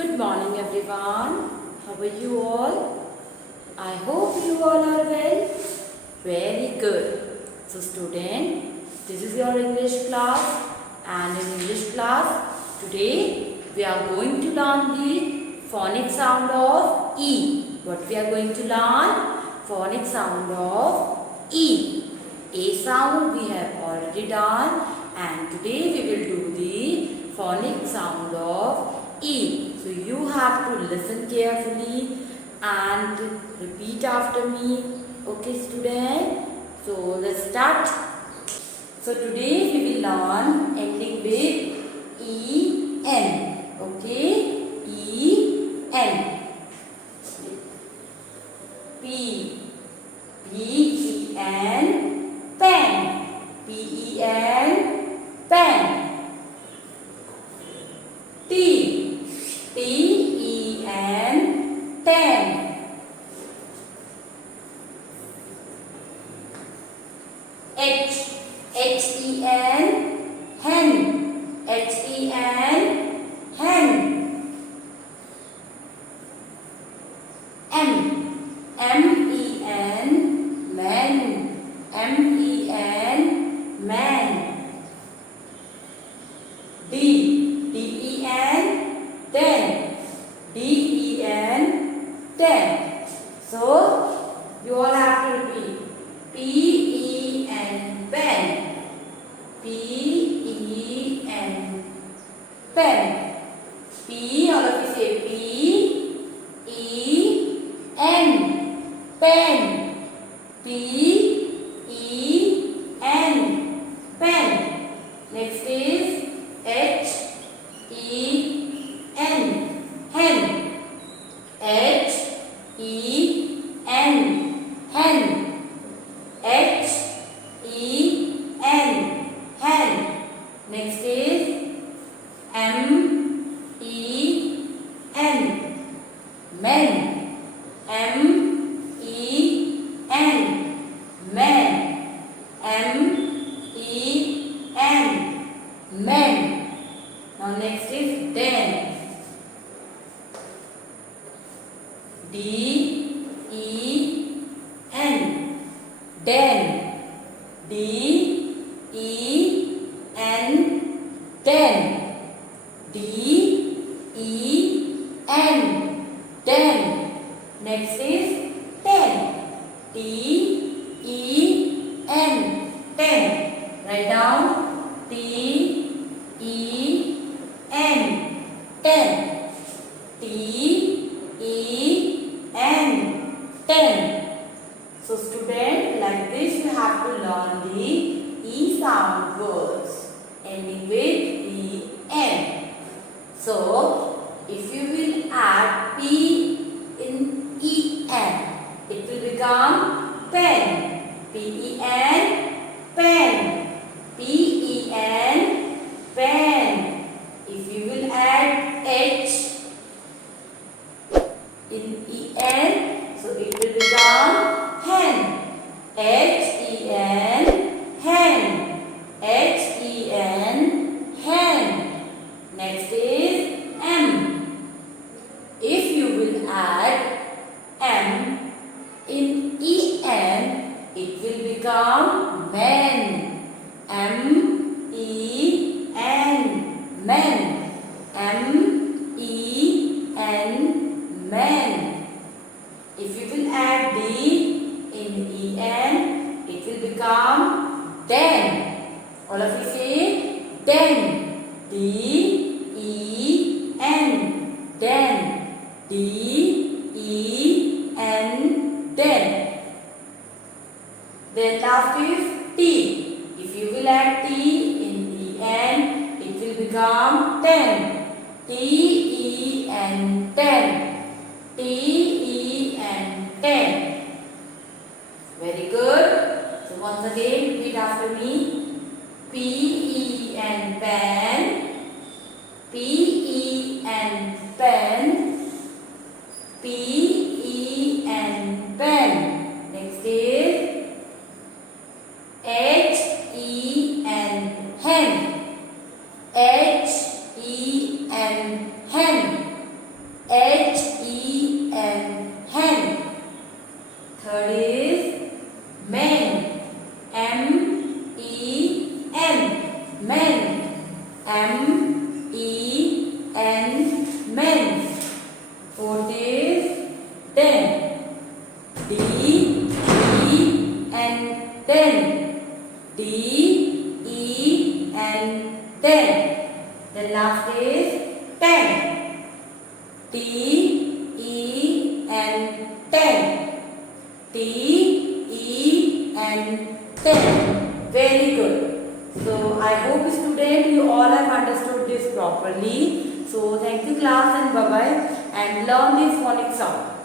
Good morning everyone. How are you all? I hope you all are well. Very good. So student, this is your English class, and in English class today we are going to learn the phonic sound of E. What we are going to learn? Phonic sound of E. A sound we have already done, and today we will do the phonic sound of E. So you have to listen carefully and repeat after me. Okay student? So let's start. So today we will learn ending with E-N. Okay? E-N. P. P-E-N. Pen. P-E-N. Pen. T. T-E-N. Ten. H. H-E-N. Hen. H-E-N. Hen. M. M-E-N. Men. M-E-N. Man. D. D-E-N. Den. D-E-N. Den. So, you all have to repeat. P-E-N. Pen. P-E-N. Pen. P, all of you say P-E-N. Pen. P-E-N. Pen. Next is H-E-N. Hen. H-E-N. Hen. H-E-N. Hen. Next is M-E-N. Men. M-E-N. Men. M-E-N. Men. Now next is den. D-E-N. Den. D-E-N. Den. D-E-N. Den. Next is ten. T-E-N. Ten. Write down. T-E-N. Ten. T-E-N. Ten. So student, like this you have to learn the E sound words ending with E-N. So, if you will add P in E-N, it will become pen. P-E-N, pen. P-E-N, pen. If you will add H in E-N, so it will become hen. H-E-N, hen. H-E-N, hen. Next is M. If you will add M in E-N, it will become men. M-E-N, men. M-E-N, men. If you will add D in E-N, it will become den. All of you say den. D-E-N. Den. D-E-N. Den. Then last is T. If you will add T in E-N, it will become ten. T-E-N. Ten. T-E-N. Ten. Very good. So once again, repeat after me. P-E-N. Pen. P-E-N. Pen. P-E-N. Pen. Next is H-E-N. Hen. H-E-N. Hen. M-E-N, men. Fourth is ten. D-E-N, ten. D-E-N, ten. Then last is ten. T-E-N, ten. T-E-N, ten. Very good. So I hope students you all have understood this properly. So thank you class and bye bye, and learn this phonic sound.